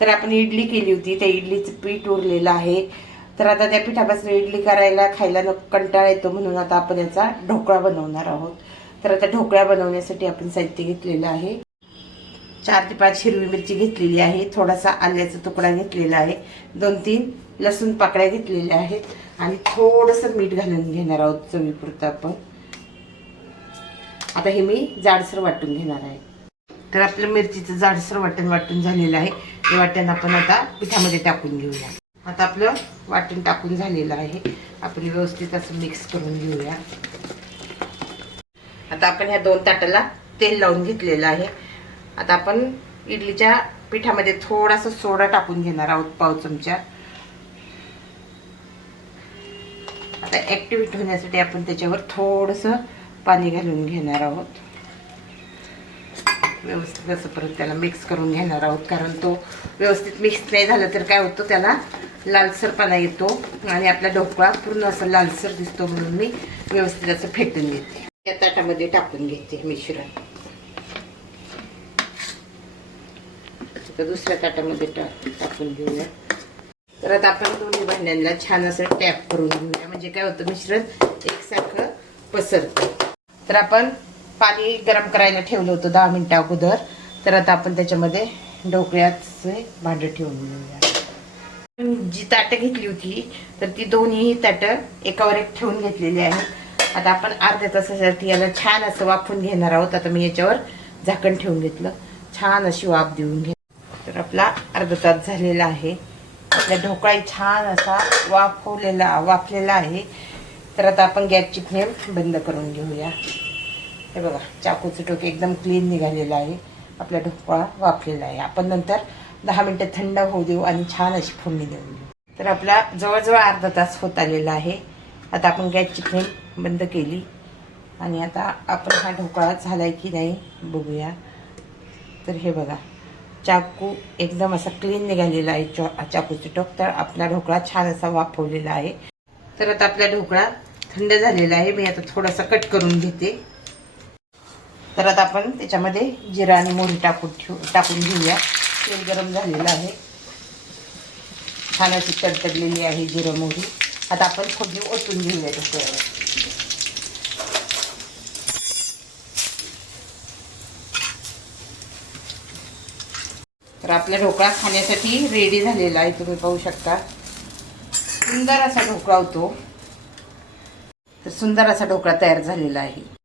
तर आपण इडली केली होती, त्या इडलीचं पीठ उरलेलं आहे. तर आता त्या पिठापासून इडली करायला खायला कंटाळा येतो, म्हणून आता आपण याचा ढोकळा बनवणार आहोत. तर आता ढोकळा बनवण्यासाठी आपण साहित्य घेतलेलं आहे. 4 ते 5 हिरवी मिरची घेतलेली आहे, थोडासा आल्याचा तुकडा घेतलेला आहे, 2-3 लसूण पाकळ्या घेतलेल्या आहेत आणि थोडंसं मीठ घालून घेणार आहोत चवीपुरतं आपण. आता हे मी जाडसर वाटून घेणार आहे. तर आपलं मिरचीचं जाडसर वाटण झालेलं आहे. हे वाटण आपण आता पिठामध्ये टाकून घेऊया. आता आपलं वाटण टाकून झालेलं आहे. आपण व्यवस्थित असं मिक्स करून घेऊया. आता आपण ह्या 2 ताटाला तेल लावून घेतलेलं आहे. आता आपण इडलीच्या पिठामध्ये थोडासा सोडा टाकून घेणार आहोत, पाव चमचा. आता ऍक्टिव्हेट होण्यासाठी आपण त्याच्यावर थोडंसं पाणी घालून घेणार आहोत. व्यवस्थित असं परत त्याला मिक्स करून घेणार आहोत, कारण तो व्यवस्थित मिक्स नाही झालं तर काय होतं, त्याला लालसरपणा येतो आणि आपला ढोकळा पूर्ण असं लालसर दिसतो. म्हणून मी व्यवस्थित असं फेटून घेते. या ताटामध्ये टाकून घेते मिश्रण. तर दुसऱ्या ताटामध्ये टाकून घेऊया. तर आता आपण दोन्ही भांड्यांना छान असं टॅप करून घेऊया, म्हणजे काय होतं, मिश्रण एकसारखं पसरतं. तर आपण पाणी गरम करायला ठेवलं होतं 10 मिनिटं अगोदर. तर आता आपण त्याच्यामध्ये ढोकळ्याचे भांडं ठेवून घेऊया. जी ताटं घेतली होती तर ती दोन्ही ताटं एकावर एक ठेवून घेतलेली आहेत. आता आपण अर्ध्या तासासाठी याला छान असं वाफवून घेणार आहोत. आता मी याच्यावर झाकण ठेवून घेतलं, छान अशी वाफ देऊन घे. तर आपला अर्धा तास झालेला आहे. आपला ढोकळा छान असा वाफलेला आहे. तर आता आपण गॅसची फ्लेम बंद करून घेऊया. हे बघा, चाकूचं टोक एकदम क्लीन निघालेलं आहे. आपला ढोकळा वाफलेला आहे. आपण नंतर 10 मिनिटं थंड होऊ देऊ आणि छान अशी फोडणी देऊन देऊ. तर आपला जवळजवळ अर्धा तास होत आलेला आहे. आता आपण गॅसची फ्लेम बंद केली आणि आता आपण हा ढोकळा झालाय की नाही बघूया. तर हे बघा, चाकू एकदम असा क्लीन निघालेला आहे चाकूचं टोक. तर आपला ढोकळा छान असा वाफवलेला आहे. तर आता आपला ढोकळा थंड झालेला आहे. मी आता थोडासा कट करून घेते. तर आता आपण त्याच्यामध्ये जिरा आणि मोहरी टाकून घेऊया. तेल गरम झालेलं आहे, छान अशी तडतडलेली आहे जिरं मोहरी. आता आपण फोडणी ओतून घेऊया ढोकळ्यावर. तर आपला ढोकळा खाण्यासाठी रेडी झालेला आहे. तुम्ही पाहू शकता, सुंदर असा ढोकळा होतो. तर सुंदर असा ढोकळा तयार झालेला आहे.